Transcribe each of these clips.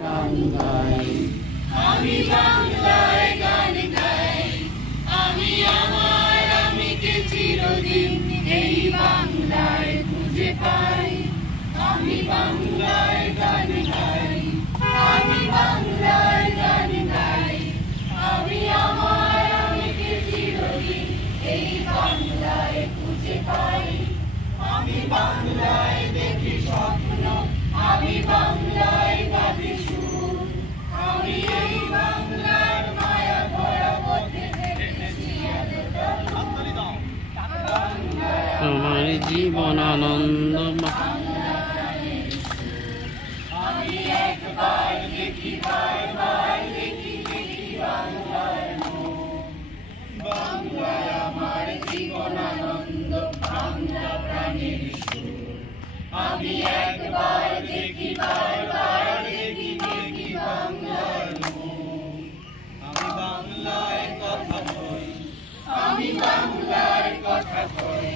গান গাই, আমি বাংলায় গান গাই, আমি আমার আমিকে চিরদিন এই বাংলায় খুঁজে পাই। আমি বাংলায় গান গাই, আমি বাংলায় গান গাই, আমি আমার আমিকে চিরদিন এই বাংলায় খুঁজে পাই। আমি বাংলায় দেখি স্বপ্ন, আমি বাংলায় গাহি সুর, আমি এই বাংলার মায়া ভরা পথে হেঁটেছি তোমার জীবন আনন্দ। আমি একবার দেখি বারবার দেখি দেখি বাংলার মুখ। বাংলায় আমার জীবন আনন্দ, বাংলা প্রাণের সুর। আমি একবার দেখি বারবার দেখি দেখি বাংলার মুখ। আমি বাংলায় কথা কই, আমি বাংলার কথা কই,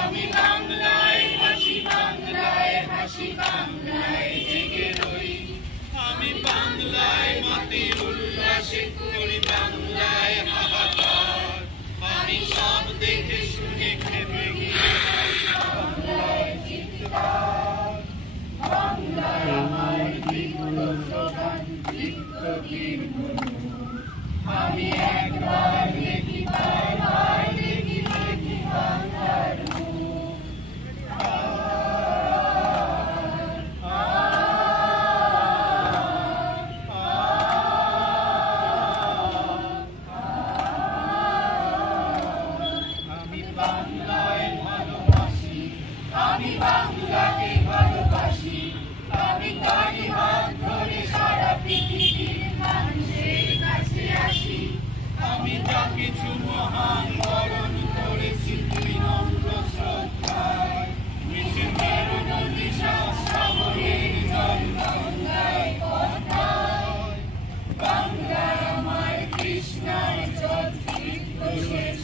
আমি বাংলায় হাসি, বাংলায় হাসি, বাংলায় জেগে রই। আমি বাংলায় মাটির উল্লাসে করি বাংলায় হাহাকার। আমি সব দেখে শুনে খেপে গিয়ে বাংলায় চিৎকার। বাংলায় আমার বিপুল স্লোগান, বিপ্লবীর গুরু। আমি একবার দেখি বারবার দেখি দেখি বাংলার মুখ। আমি বাংলায় ভালোবাসি, আমি বাংলাকে ভালোবাসি, আমি তারই হাত ধরে সারা পৃথিবীর মানুষের কাছে আসি। আমি যা কিছু মহান বরণ করেছি তুই নম্র শ্রদ্ধায়, মিশে মেরু নদী সাগরের জল গঙ্গায় পদ্মায়। বাংলায় আমার কৃষ্ণার জল তীর্থ শেষ।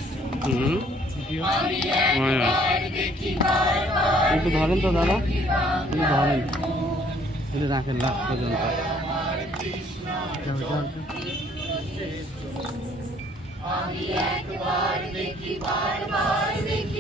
আমি একবার দেখি বারবার একটু ধরেন তো দাদা, একটু ধরেন, একটু রাখেন লাস্ট পর্যন্ত। আমি একবার দেখি বারবার দেখি